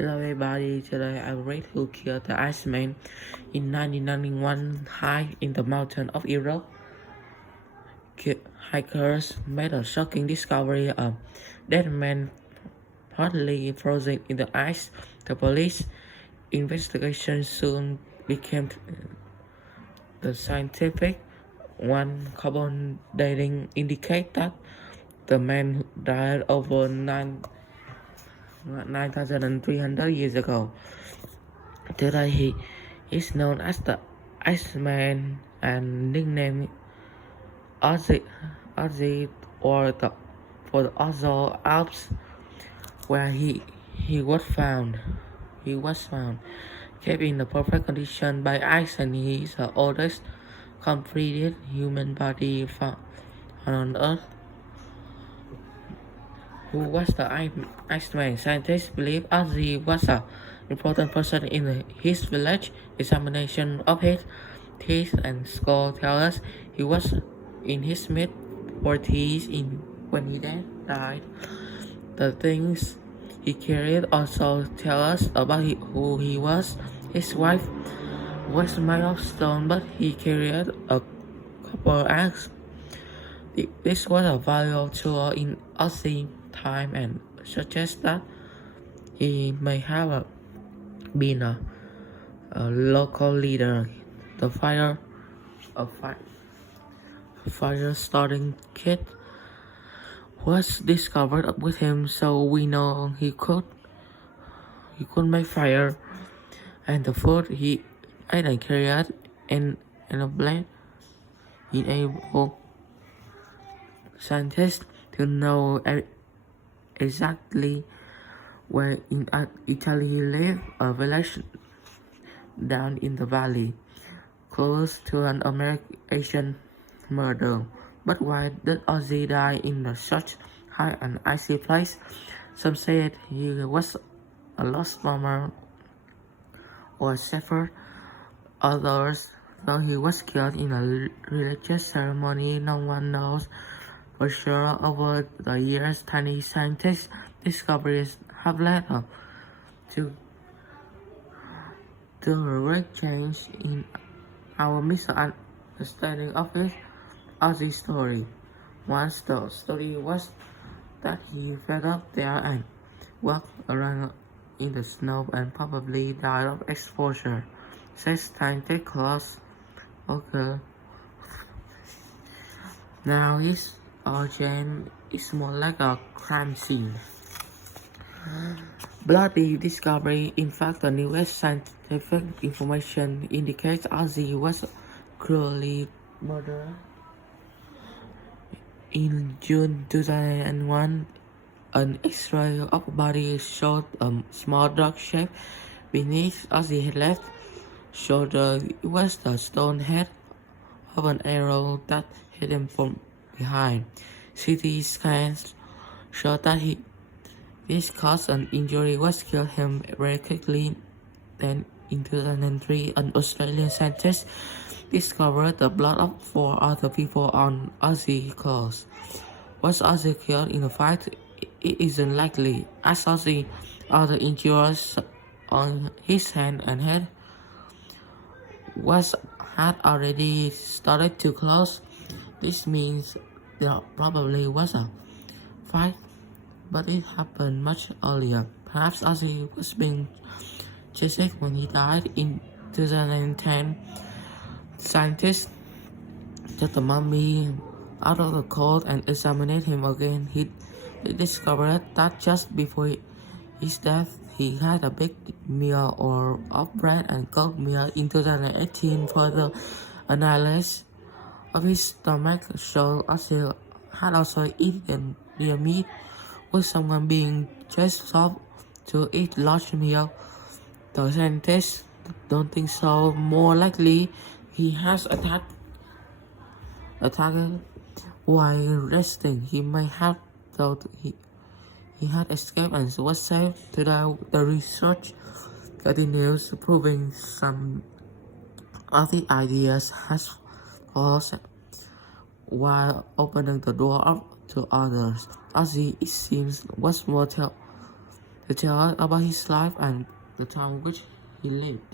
Hello everybody, today I read who killed the Iceman in 1991 high in the mountain of Europe. Hikers made a shocking discovery of dead man partly frozen in the ice. The police investigation soon became the scientific one. Carbon dating indicates that the man died over 9,300 years ago. Today he is known as the Iceman and nicknamed Ozzy or for the Ozzo Alps, where he was found. He was found kept in the perfect condition by ice, and he is the oldest completed human body found on Earth. Who was the Iceman? Scientists believe Ozzy was an important person in his village. Examination of his teeth and skull tell us he was in his mid-40s when he died. The things he carried also tell us about who he was. His wife was made of stone, but he carried a copper axe. This was a valuable tool in Ozzy time and suggests that he may have been a local leader. The fire starting kit was discovered with him, so we know he could make fire, and the food he ate and carried in a blade enabled scientists to know exactly where in Italy he lived, a village down in the valley, close to an Asian murder. But why did Ozzy die in such high and icy place? Some said he was a lost farmer or a shepherd. Others thought he was killed in a religious ceremony. No one knows for sure. Over the years, tiny scientific discoveries have led to a great change in our misunderstanding of Ozzy's story. Once the story was that he fed up there and walked around in the snow and probably died of exposure, says scientific Klaus. Okay. Now his origin is more like a crime scene. Bloody discovery. In fact, the newest scientific information indicates Ozzy was cruelly murdered. In June 2001, an X-ray of the body showed a small dark shape beneath Ozzy's left shoulder. It was the stone head of an arrow that hit him from behind. CT scans showed that this caused an injury was killed him very quickly. Then in 2003, an Australian scientist discovered the blood of 4 other people on Ozzy's clothes. Was Ozzy killed in a fight? It isn't likely, as Ozzy other injuries on his hand and head had already started to close. This means there probably was a fight, but it happened much earlier. Perhaps Ozzy was being chased when he died in 2010. Scientists took the mummy out of the cold and examined him again. They discovered that just before his death, he had a big meal of bread and cooked meal. In 2018, further analysis of his stomach showed Ozzy had also eaten deer meat, with someone being chased off to eat large meal. The scientists don't think so. More likely, he has attacked while resting. He may have thought he had escaped and was safe. Today, the research continues, proving some of the ideas has false while opening the door up to others. Ozzy, it seems, was more They tell us about his life and the time which he lived.